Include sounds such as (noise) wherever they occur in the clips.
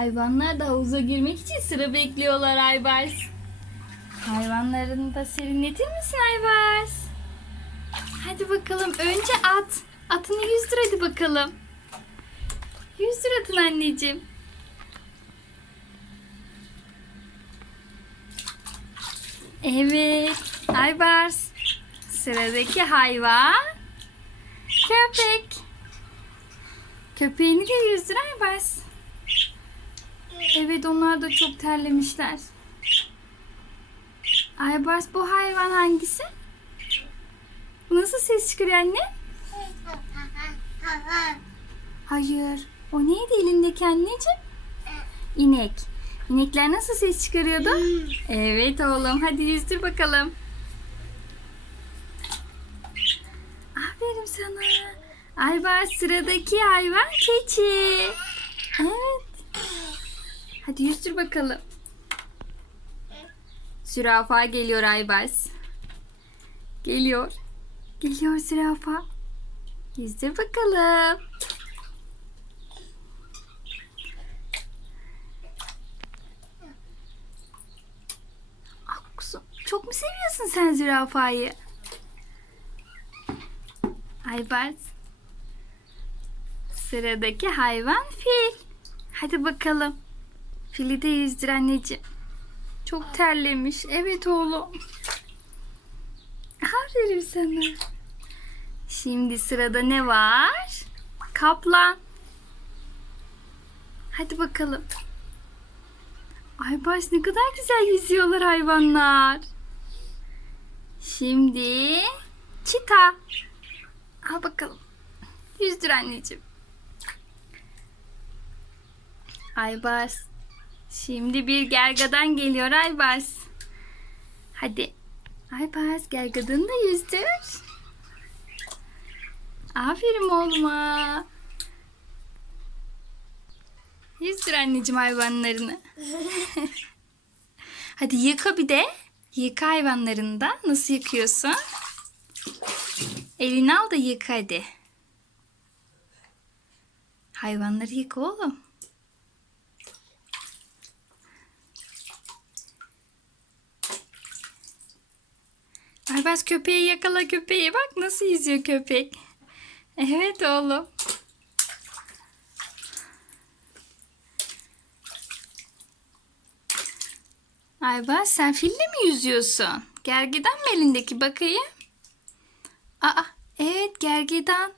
Hayvanlar da havuza girmek için sıra bekliyorlar Aybars. Hayvanlarını da serinletir misin Aybars? Hadi bakalım önce at. Atını yüzdür hadi bakalım. Yüzdür atın anneciğim. Evet. Aybars. Sıradaki hayvan. Köpek. Köpeğini de yüzdür Aybars. Evet onlar da çok terlemişler. Aybars bu hayvan hangisi? Bu nasıl ses çıkarıyor anne? Hayır. O neydi elindeki anneciğim? İnek. İnekler nasıl ses çıkarıyordu? Evet oğlum hadi yüzdür bakalım. Aferin sana. Aybar sıradaki hayvan keçi. Evet. Hadi yüzdür bakalım. Zürafa geliyor Aybars. Geliyor. Geliyor zürafa. Yüzdür bakalım. Ah çok mu seviyorsun sen zürafayı? Aybars. Sıradaki hayvan fil. Hadi bakalım. Fili de yüzdür anneciğim. Çok terlemiş. Evet oğlum. Aferin sana. Şimdi sırada ne var? Kaplan. Hadi bakalım. Ay baş ne kadar güzel yüzüyorlar hayvanlar. Şimdi çita. Al bakalım. Yüzdür anneciğim. Aybars. Şimdi bir gergadan geliyor Aybars. Hadi. Aybars gergadanı da yüzdür. Aferin oğluma. Yüzdür anneciğim hayvanlarını. (laughs) Hadi yıka bir de. Yıka hayvanlarını da. Nasıl yıkıyorsun? Elini al da yıka hadi. Hayvanları yıka oğlum. Aybars köpeği yakala köpeği. Bak nasıl yüzüyor köpek. Evet oğlum. Aybars sen fille mi yüzüyorsun? Gergedan mı elindeki bakayım? Aa evet gergedan.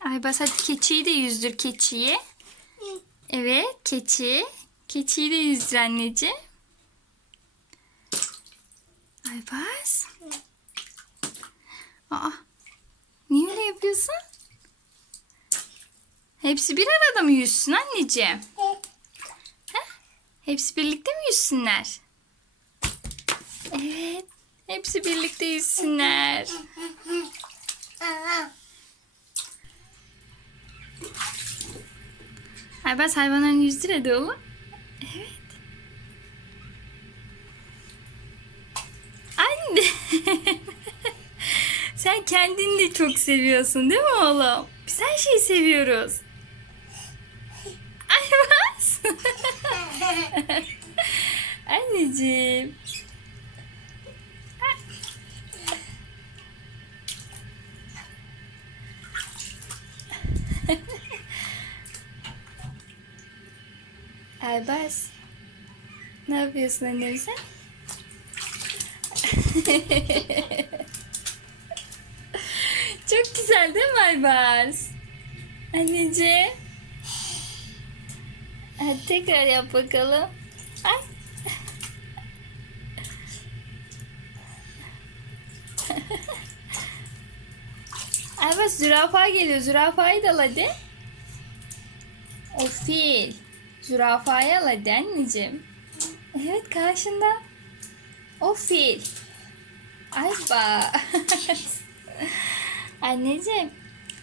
Aybars hadi keçiyi de yüzdür keçiyi. Evet keçi. Keçiyi de yüzdür anneciğim. Aybars. Aa, niye öyle yapıyorsun? Hepsi bir arada mı yüzsün anneciğim? Heh, Hepsi birlikte mi yüzsünler? Evet. Hepsi birlikte yüzsünler. Aybars hayvanların yüzdür hadi oğlum. Evet. Anne. Sen kendini de çok seviyorsun değil mi oğlum? Biz her şeyi seviyoruz. Aybars. (laughs) Anneciğim. (laughs) Aybars. Ne yapıyorsun annem sen? (laughs) Çok güzel değil mi Aybars? Anneciğim. Hadi tekrar yap bakalım. Ay. (laughs) Aybars zürafa geliyor. Zürafayı da al hadi. O fil. Zürafayı al hadi anneciğim. Evet karşında. O fil. Ayba. (laughs) Anneciğim.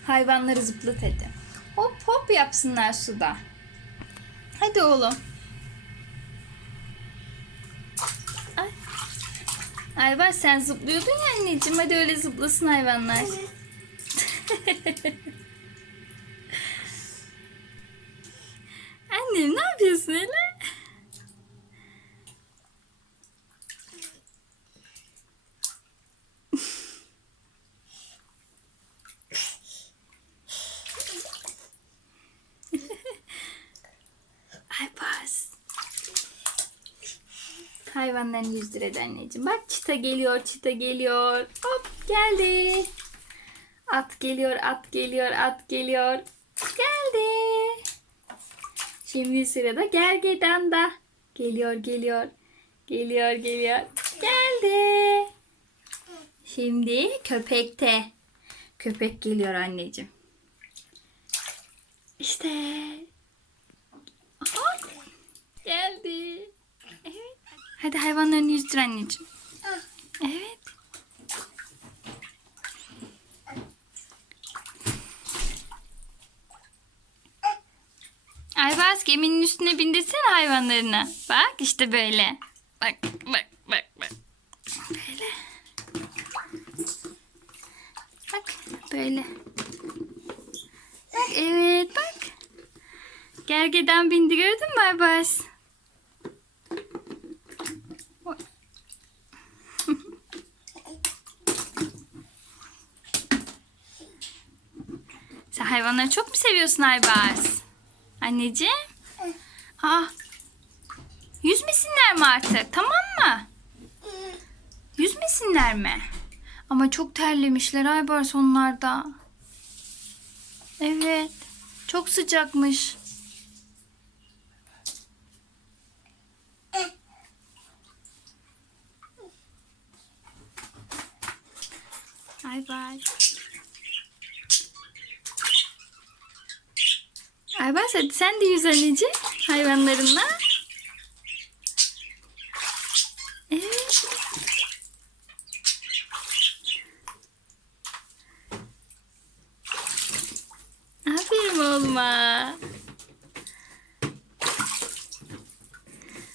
Hayvanları zıplat hadi. Hop hop yapsınlar suda. Hadi oğlum. Ay. Ayba sen zıplıyordun ya anneciğim. Hadi öyle zıplasın hayvanlar. (laughs) Annem ne yapıyorsun öyle? Ay bas. Hayvanların yüzdüredi anneciğim. Bak çita geliyor, çita geliyor. Hop geldi. At geliyor, at geliyor, at geliyor. Geldi. Şimdi sırada gergedan da. Geliyor, geliyor. Geliyor, geliyor. Geldi. Şimdi köpekte. Köpek geliyor anneciğim. İşte. Hop. Geldi. Hadi hayvanlarını yüzdür anneciğim. Evet. Aybars geminin üstüne bindirsene hayvanlarını. Bak işte böyle. Bak bak bak bak. Böyle. Bak böyle. Evet bak. Gergedan bindi gördün mü Aybars? Hayvanları çok mu seviyorsun Aybars? Anneciğim. Aa. Yüzmesinler mi artık? Tamam mı? Yüzmesinler mi? Ama çok terlemişler Aybars onlar da. Evet. Çok sıcakmış. Aybars. Aybars hadi sen de yüz anneciğim hayvanlarınla. Evet. Aferin oğluma.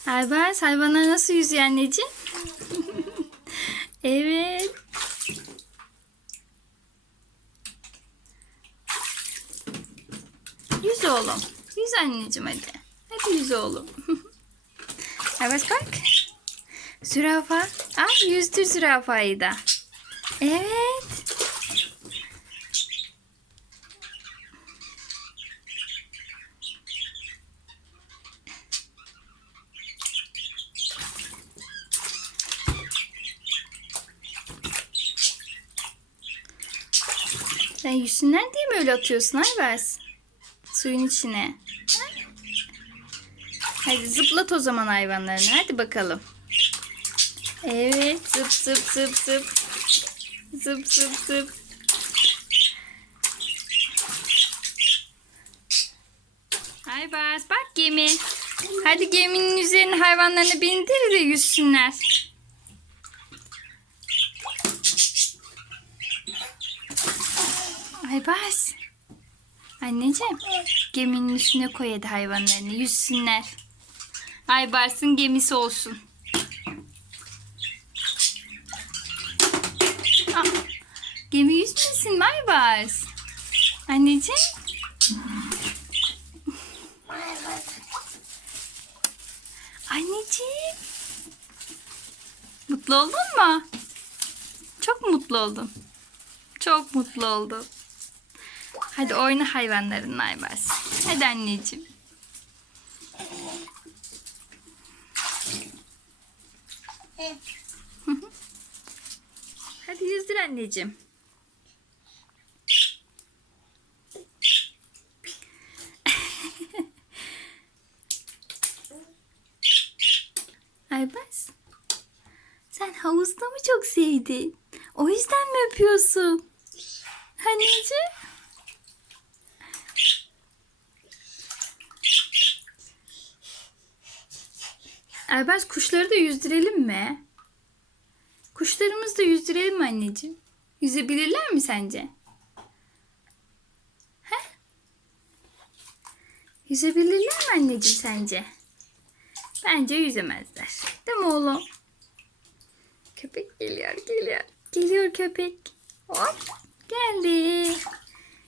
Aybars hayvanlar nasıl yüzüyor anneciğim? (laughs) evet. Yüz oğlum. Yüz anneciğim hadi. Hadi yüz oğlum. (laughs) evet bak. Zürafa. Al yüzdür zürafayı da. Evet. Sen yüzsünler diye mi öyle atıyorsun Ayvers? Suyun içine. Ha? Hadi zıplat o zaman hayvanlarını. Hadi bakalım. Evet. Zıp zıp zıp zıp. Zıp zıp zıp. Aybars bak gemi. Hadi geminin üzerine hayvanlarını bindir de yüzsünler. Aybars. Anneciğim geminin üstüne koy hadi hayvanlarını yüzsünler. Aybars'ın gemisi olsun. Aa, gemi yüzmesin mi Aybars? Anneciğim. Anneciğim. Mutlu oldun mu? Çok mutlu oldum. Çok mutlu oldum. Hadi oyna hayvanlarınla Aybars. Hadi anneciğim. Hadi yüzdür anneciğim. Aybars. Sen havuzda mı çok sevdin? O yüzden mi öpüyorsun? Anneciğim. Erbers kuşları da yüzdürelim mi? Kuşlarımızı da yüzdürelim mi anneciğim? Yüzebilirler mi sence? He? Yüzebilirler mi anneciğim sence? Bence yüzemezler. Değil mi oğlum? Köpek geliyor, geliyor. Geliyor köpek. Hop, geldi.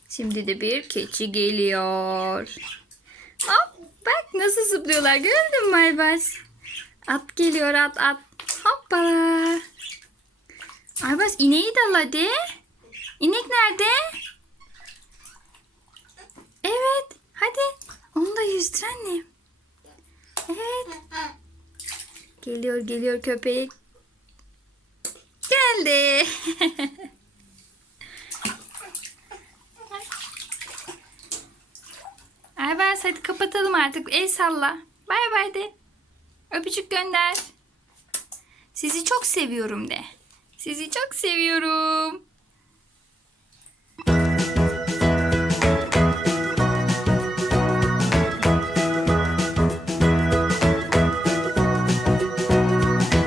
Şimdi de bir keçi geliyor. Hop, Bak nasıl zıplıyorlar gördün mü Aybars? At geliyor at at. Hoppala. Aybars ineği de al hadi. İnek nerede? Evet. Hadi. Onu da yüzdür annem. Evet. Geliyor geliyor köpek. Geldi. (laughs) Aybars hadi kapatalım artık. El salla. Bay bay de. Öpücük gönder. Sizi çok seviyorum de. Sizi çok seviyorum.